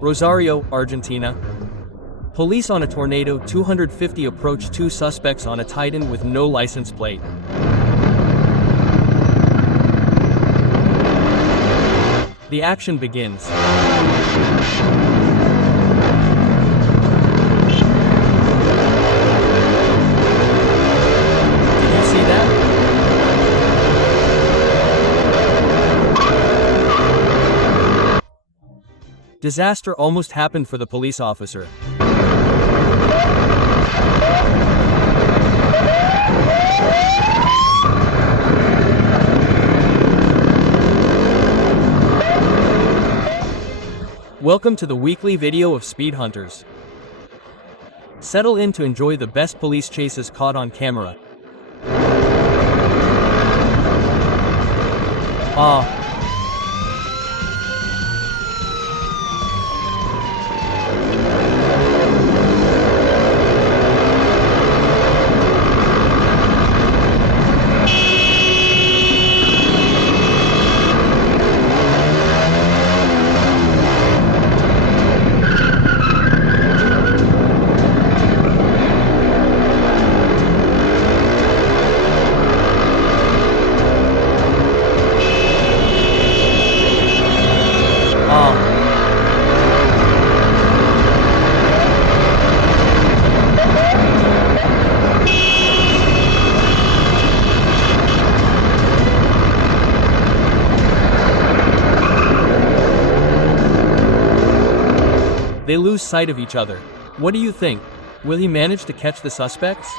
Rosario, Argentina. Police on a tornado 250 approach two suspects on a Titan with no license plate. The action begins. Did you see that? Disaster almost happened for the police officer. Welcome to the weekly video of Speed Hunters. Settle in to enjoy the best police chases caught on camera. They lose sight of each other. What do you think? Will he manage to catch the suspects?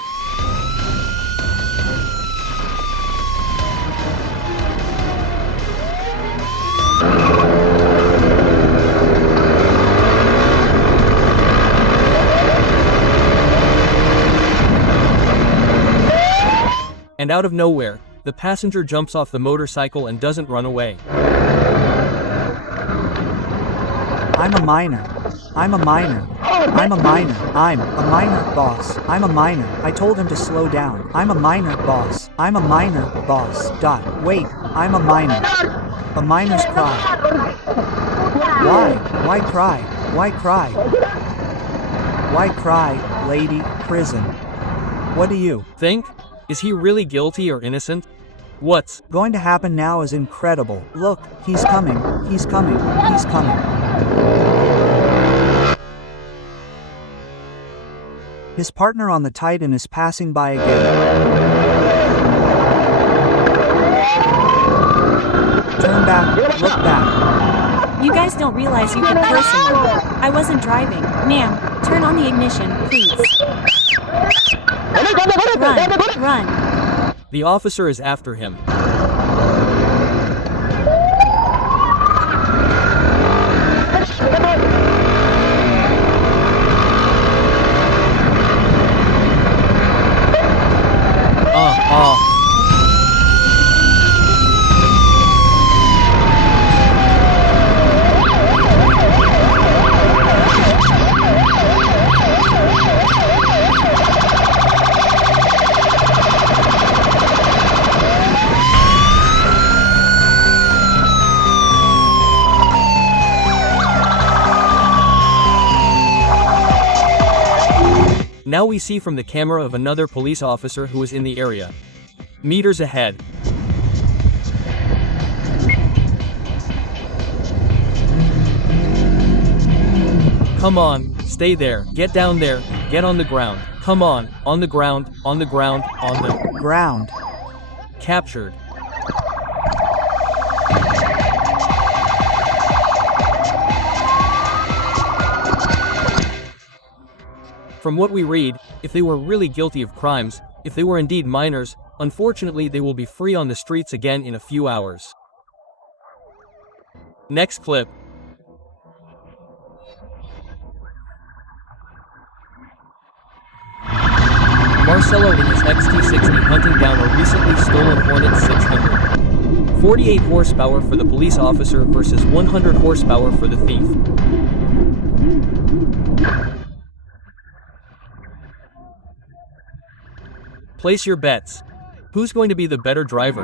And out of nowhere, the passenger jumps off the motorcycle and doesn't run away. I'm a minor. I'm a minor. I'm a minor. I'm a minor, boss. I'm a minor. I told him to slow down. I'm a minor, boss. I'm a minor, boss. Wait, I'm a minor. A minor's cry. Why? Why cry? Why cry? Why cry, lady? Prison. What do you think? Is he really guilty or innocent? What's going to happen now is incredible. Look, he's coming. He's coming. He's coming. His partner on the Titan is passing by again. Turn back, look back. You guys don't realize you can personally. I wasn't driving. Ma'am, turn on the ignition, please. Run. The officer is after him. Now we see from the camera of another police officer who is in the area. Meters ahead. Come on, stay there, get down there, get on the ground. Come on the ground, on the ground, on the ground. Captured. From what we read, if they were really guilty of crimes, if they were indeed minors, unfortunately they will be free on the streets again in a few hours. Next clip. Marcelo in his XT60 hunting down a recently stolen Hornet 600. 48 horsepower for the police officer versus 100 horsepower for the thief. Place your bets. Who's going to be the better driver?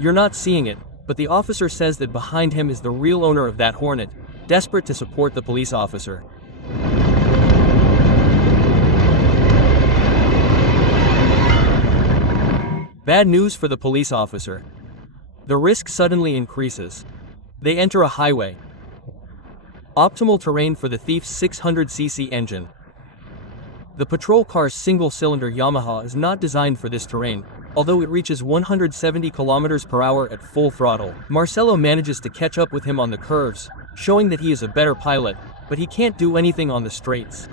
You're not seeing it, but the officer says that behind him is the real owner of that Hornet, desperate to support the police officer. Bad news for the police officer. The risk suddenly increases. They enter a highway. Optimal terrain for the thief's 600cc engine. The patrol car's single-cylinder Yamaha is not designed for this terrain, although it reaches 170 km per hour at full throttle. Marcelo manages to catch up with him on the curves, showing that he is a better pilot, but he can't do anything on the straights.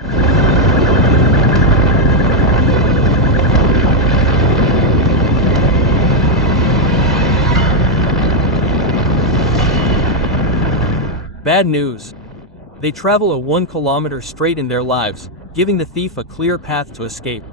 Bad news. They travel a 1 kilometer straight in their lives, giving the thief a clear path to escape.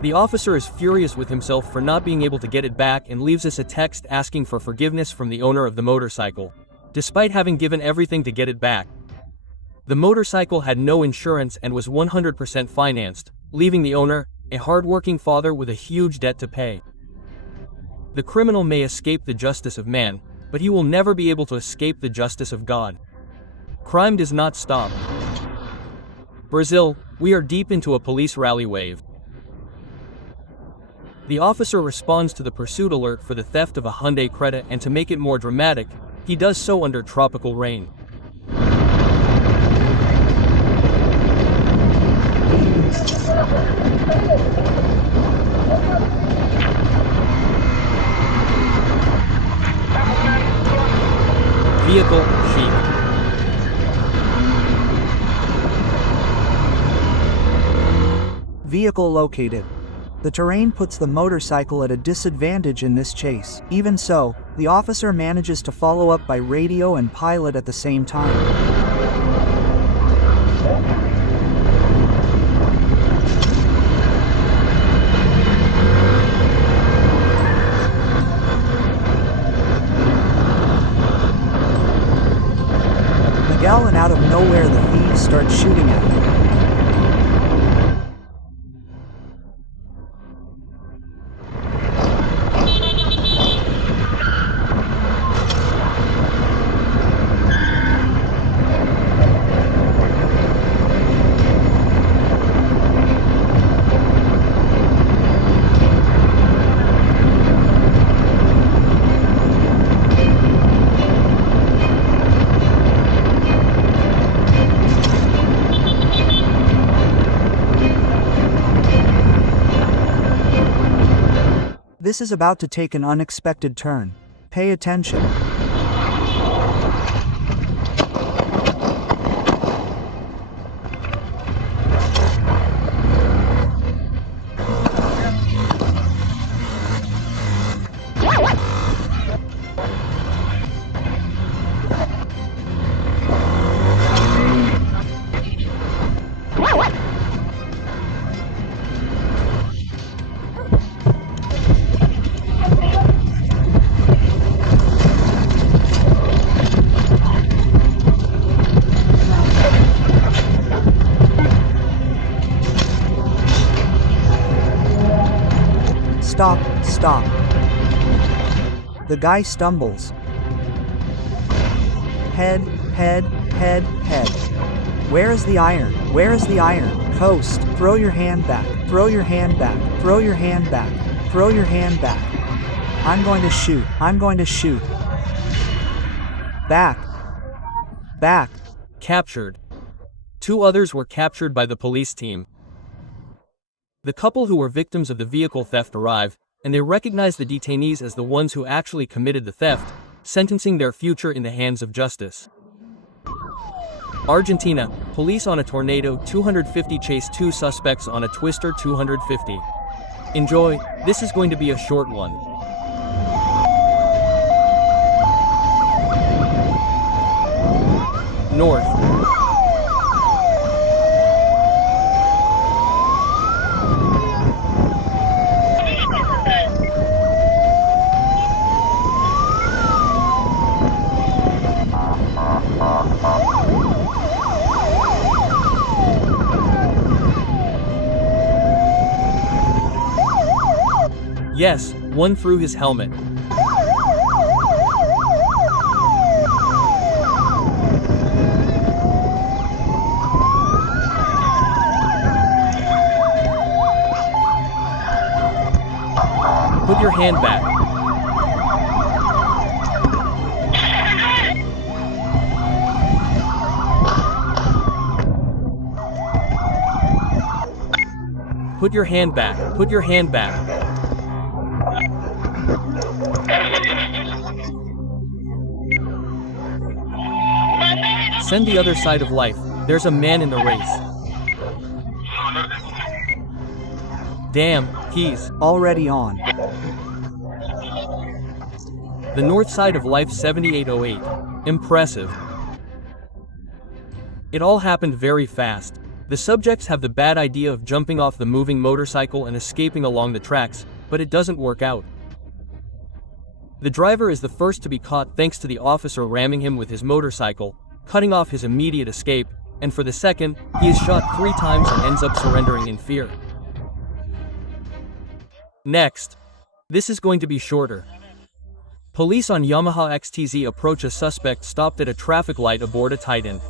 The officer is furious with himself for not being able to get it back and leaves us a text asking for forgiveness from the owner of the motorcycle, despite having given everything to get it back. The motorcycle had no insurance and was 100% financed, leaving the owner, a hard-working father, with a huge debt to pay. The criminal may escape the justice of man, but he will never be able to escape the justice of God. Crime does not stop. Brazil, we are deep into a police rally wave. The officer responds to the pursuit alert for the theft of a Hyundai Creta, and to make it more dramatic, he does so under tropical rain. Vehicle, sheep. Vehicle located. The terrain puts the motorcycle at a disadvantage in this chase. Even so, the officer manages to follow up by radio and pilot at the same time. Miguel, and out of nowhere the thieves start shooting at him. This is about to take an unexpected turn. Pay attention. Stop. The guy stumbles. Head. Where is the iron? Where is the iron? Coast. Throw your hand back. Throw your hand back. Throw your hand back. Throw your hand back. I'm going to shoot. I'm going to shoot. Back. Captured. 2 others were captured by the police team. The couple who were victims of the vehicle theft arrive, and they recognize the detainees as the ones who actually committed the theft, sentencing their future in the hands of justice. Argentina, police on a Tornado 250 chase 2 suspects on a Twister 250. Enjoy, this is going to be a short one. North. Yes, one through his helmet. Put your hand back. Put your hand back. Put your hand back. Send the other side of life. There's a man in the race. Damn, keys. Already on. The north side of life 7808. Impressive. It all happened very fast. The subjects have the bad idea of jumping off the moving motorcycle and escaping along the tracks, but it doesn't work out. The driver is the first to be caught thanks to the officer ramming him with his motorcycle, cutting off his immediate escape, and for the second, he is shot 3 times and ends up surrendering in fear. Next. This is going to be shorter. Police on Yamaha XTZ approach a suspect stopped at a traffic light aboard a Titan.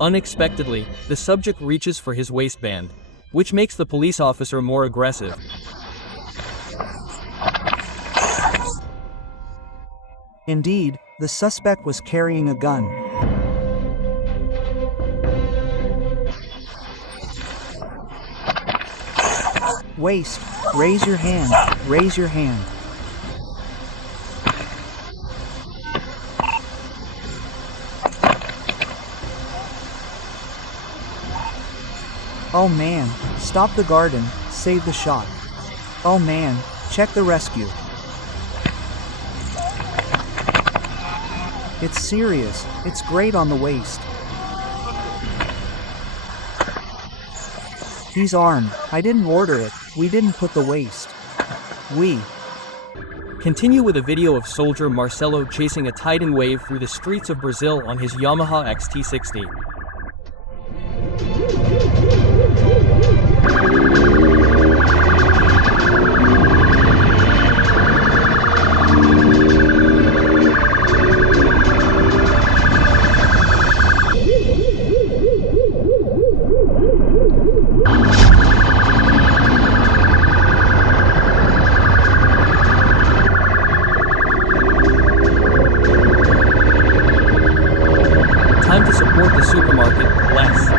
Unexpectedly, the subject reaches for his waistband, which makes the police officer more aggressive. Indeed, the suspect was carrying a gun. Waist, raise your hand, raise your hand. Oh man, stop the garden, save the shot. Oh man, check the rescue. It's serious, it's great on the waist. He's armed, I didn't order it, we didn't put the waist. We. Continue with a video of soldier Marcelo chasing a Titan wave through the streets of Brazil on his Yamaha XT60. Time to support the supermarket, less.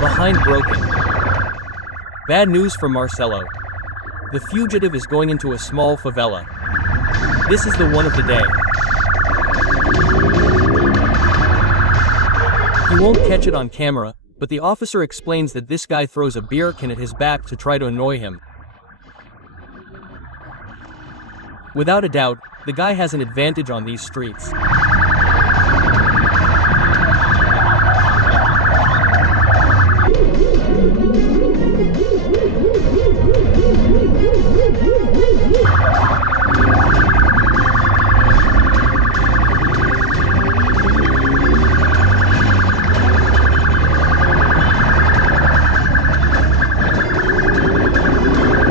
Behind broken. Bad news for Marcelo. The fugitive is going into a small favela. This is the one of the day. He won't catch it on camera, but the officer explains that this guy throws a beer can at his back to try to annoy him. Without a doubt, the guy has an advantage on these streets.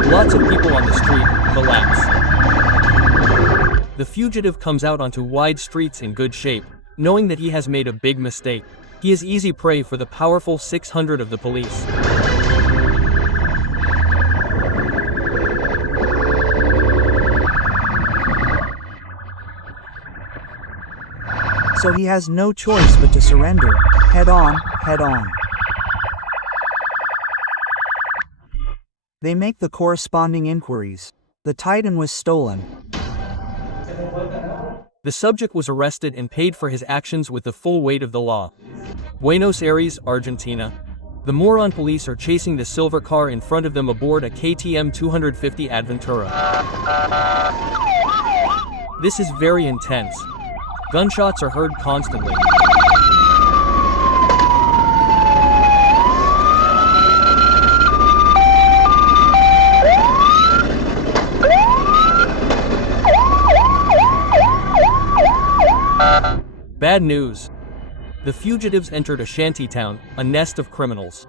Lots of people on the street collapse. The fugitive comes out onto wide streets in good shape, knowing that he has made a big mistake. He is easy prey for the powerful 600 of the police. So he has no choice but to surrender. Head on, head on. They make the corresponding inquiries. The Titan was stolen. The subject was arrested and paid for his actions with the full weight of the law. Buenos Aires, Argentina. The moron police are chasing the silver car in front of them aboard a KTM 250 Adventura. This is very intense. Gunshots are heard constantly. Bad news. The fugitives entered a shantytown, a nest of criminals.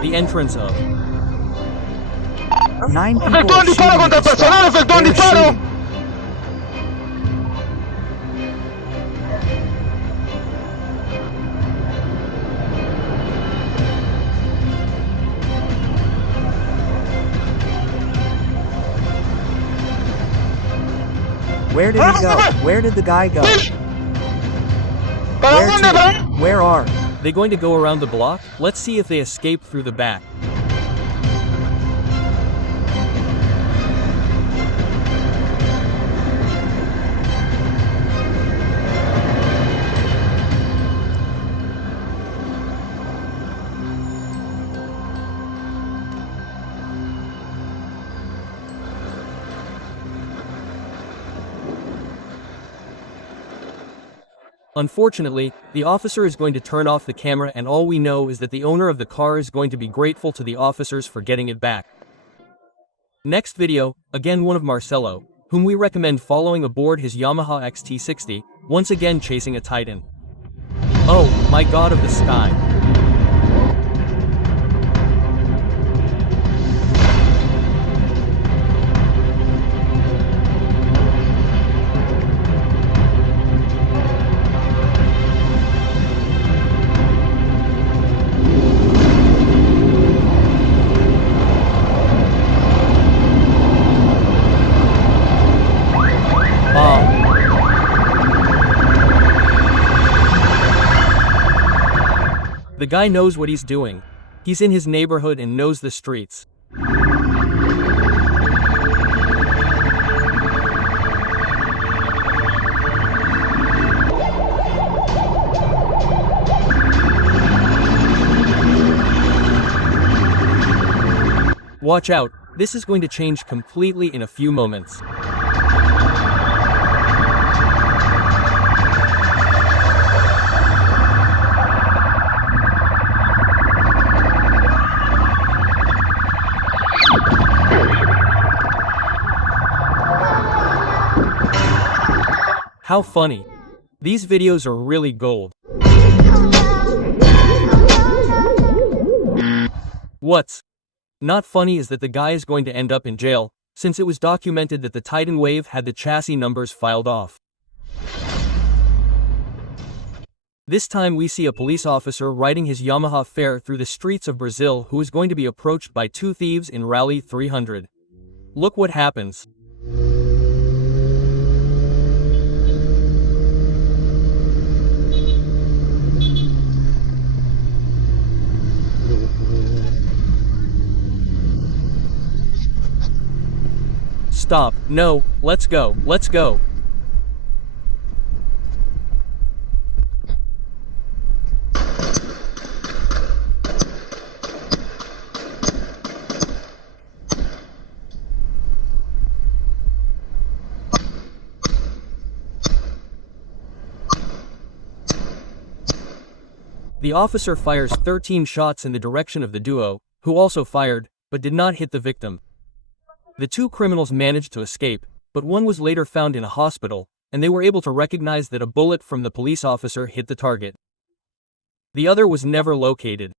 The entrance of 9 people ¡Efectúa are un disparo shooting contra at el the personal! sky. ¡Efectúa un They're disparo! shooting. Where did he go? Where did the guy go? ¿Para Where dónde van? to? Where are? They going to go around the block? Let's see if they escape through the back. Unfortunately, the officer is going to turn off the camera, and all we know is that the owner of the car is going to be grateful to the officers for getting it back. Next video, again one of Marcelo, whom we recommend following aboard his Yamaha XT60, once again chasing a Titan. Oh, my god of the sky. The guy knows what he's doing. He's in his neighborhood and knows the streets. Watch out, this is going to change completely in a few moments. How funny. These videos are really gold. What's not funny is that the guy is going to end up in jail, since it was documented that the Titan Wave had the chassis numbers filed off. This time we see a police officer riding his Yamaha Fair through the streets of Brazil, who is going to be approached by two thieves in Rally 300. Look what happens. Stop. No, let's go. Let's go. The officer fires 13 shots in the direction of the duo, who also fired, but did not hit the victim. The two criminals managed to escape, but one was later found in a hospital, and they were able to recognize that a bullet from the police officer hit the target. The other was never located.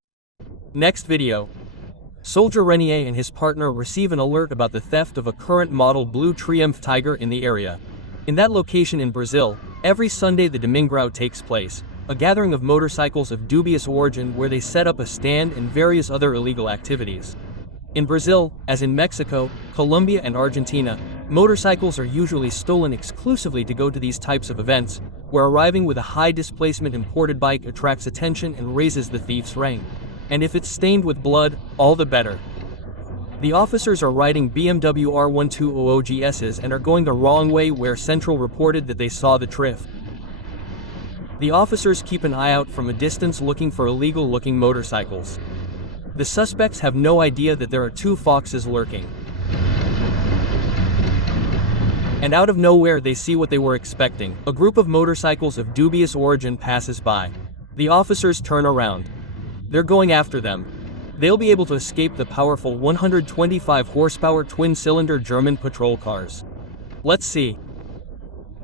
Next video. Soldier Renier and his partner receive an alert about the theft of a current model blue Triumph Tiger in the area. In that location in Brazil, every Sunday the Domingrau takes place, a gathering of motorcycles of dubious origin where they set up a stand and various other illegal activities. In Brazil, as in Mexico, Colombia and Argentina, motorcycles are usually stolen exclusively to go to these types of events, where arriving with a high-displacement imported bike attracts attention and raises the thief's rank. And if it's stained with blood, all the better. The officers are riding BMW R1200 GSs and are going the wrong way where Central reported that they saw the drift. The officers keep an eye out from a distance looking for illegal-looking motorcycles. The suspects have no idea that there are two foxes lurking. And out of nowhere they see what they were expecting. A group of motorcycles of dubious origin passes by. The officers turn around. They're going after them. They'll be able to escape the powerful 125 horsepower twin-cylinder German patrol cars. Let's see.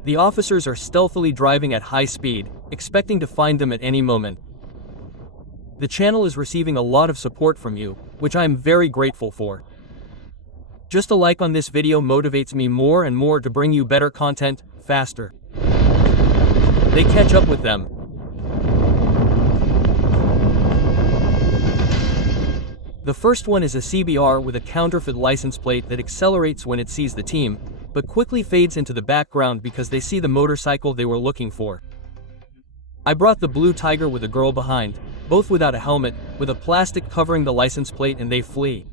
The officers are stealthily driving at high speed, expecting to find them at any moment. The channel is receiving a lot of support from you, which I am very grateful for. Just a like on this video motivates me more and more to bring you better content, faster. They catch up with them. The first one is a CBR with a counterfeit license plate that accelerates when it sees the team, but quickly fades into the background because they see the motorcycle they were looking for. I brought the blue Tiger with a girl behind, both without a helmet, with a plastic covering the license plate, and they flee.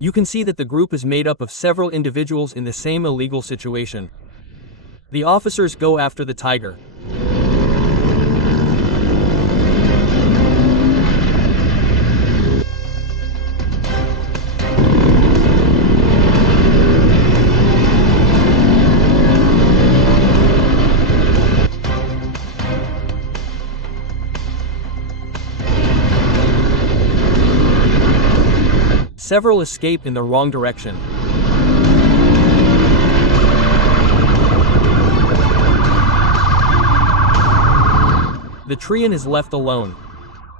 You can see that the group is made up of several individuals in the same illegal situation. The officers go after the Tiger. Several escape in the wrong direction. The Treant is left alone.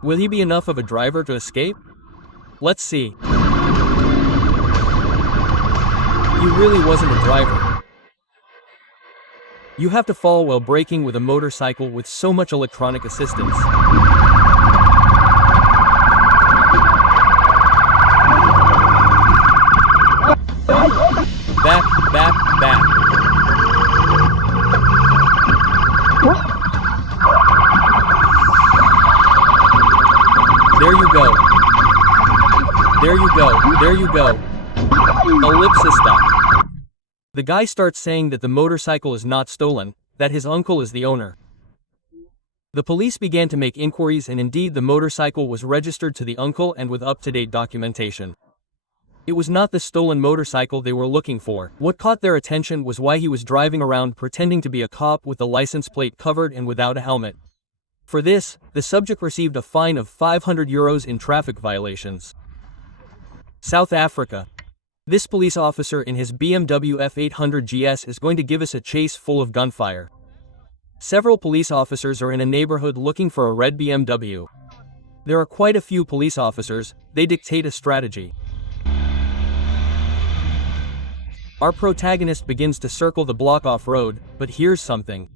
Will he be enough of a driver to escape? Let's see. He really wasn't a driver. You have to fall while braking with a motorcycle with so much electronic assistance. Back. There you go. Ellipsis stop. The guy starts saying that the motorcycle is not stolen, that his uncle is the owner. The police began to make inquiries, and indeed the motorcycle was registered to the uncle and with up-to-date documentation. It was not the stolen motorcycle they were looking for. What caught their attention was why he was driving around pretending to be a cop with the license plate covered and without a helmet. For this, the subject received a fine of €500 in traffic violations. South Africa. This police officer in his BMW F800 GS is going to give us a chase full of gunfire. Several police officers are in a neighborhood looking for a red BMW. There are quite a few police officers, they dictate a strategy. Our protagonist begins to circle the block off-road, but here's something.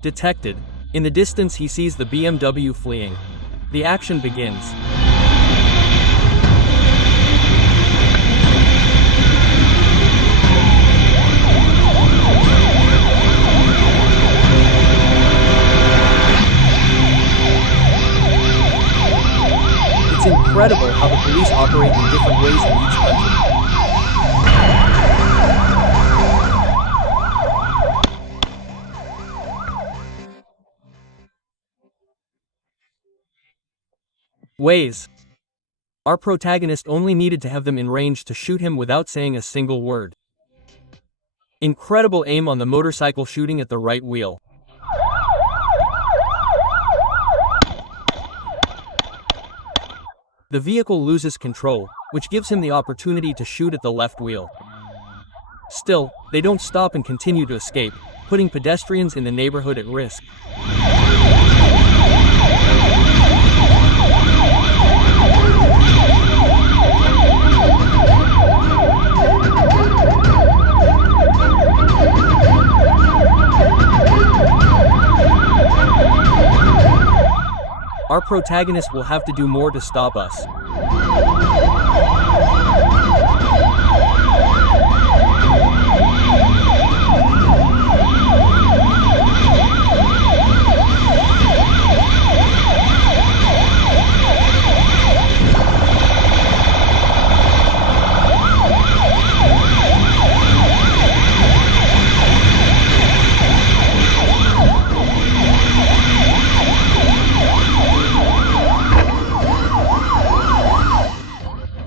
Detected. In the distance he sees the BMW fleeing. The action begins. It's incredible how the police operate in different ways in each country. Ways. Our protagonist only needed to have them in range to shoot him without saying a single word. Incredible aim on the motorcycle, shooting at the right wheel. The vehicle loses control, which gives him the opportunity to shoot at the left wheel. Still, they don't stop and continue to escape, putting pedestrians in the neighborhood at risk. Our protagonist will have to do more to stop us.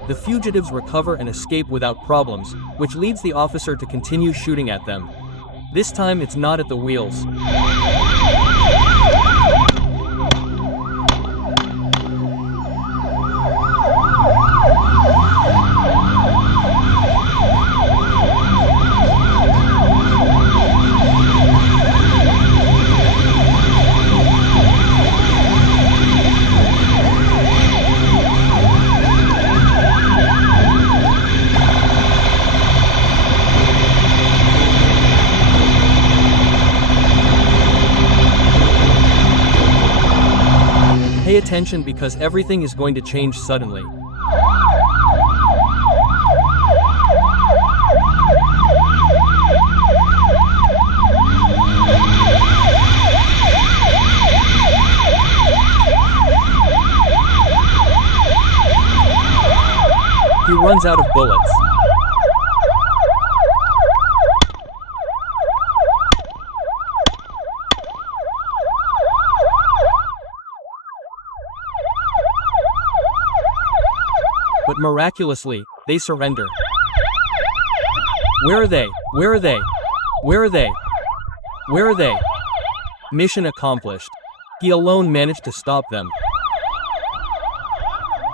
The fugitives recover and escape without problems, which leads the officer to continue shooting at them. This time it's not at the wheels. Pay attention because everything is going to change suddenly. He runs out of bullets. But miraculously, they surrender. Where are they? Where are they? Where are they? Where are they? Mission accomplished. He alone managed to stop them.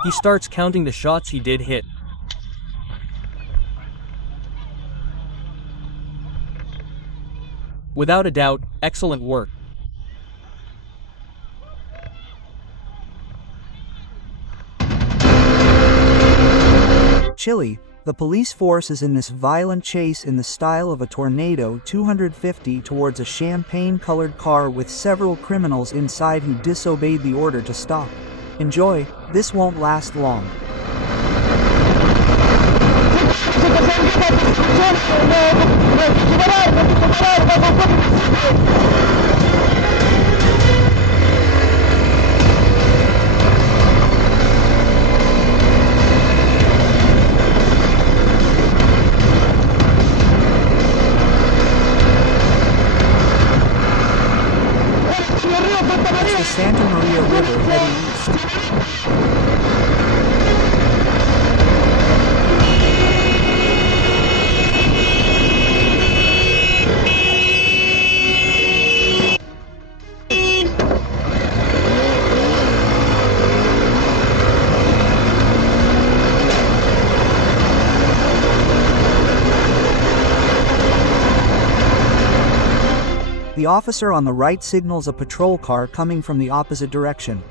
He starts counting the shots he did hit. Without a doubt, excellent work. Chile, the police force is in this violent chase in the style of a tornado 250 towards a champagne-colored car with several criminals inside who disobeyed the order to stop. Enjoy, this won't last long. It's the Santa Maria River heading east. The officer on the right signals a patrol car coming from the opposite direction.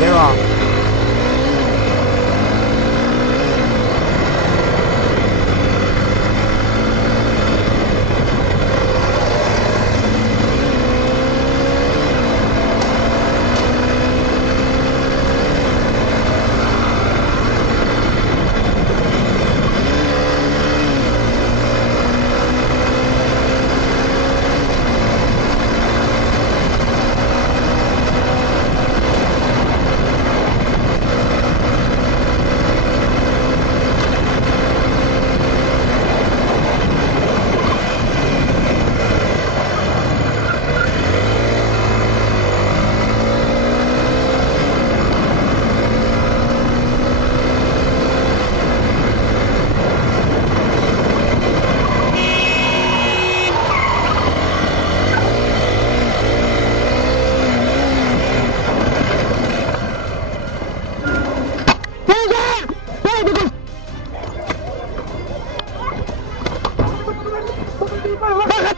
They're off.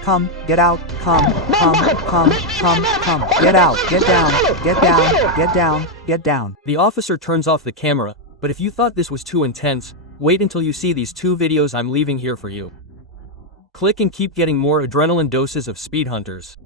Come, get out, come, get out, get down, get down, get down, get down. The officer turns off the camera, but if you thought this was too intense, wait until you see these 2 videos I'm leaving here for you. Click and keep getting more adrenaline doses of Speed Hunters.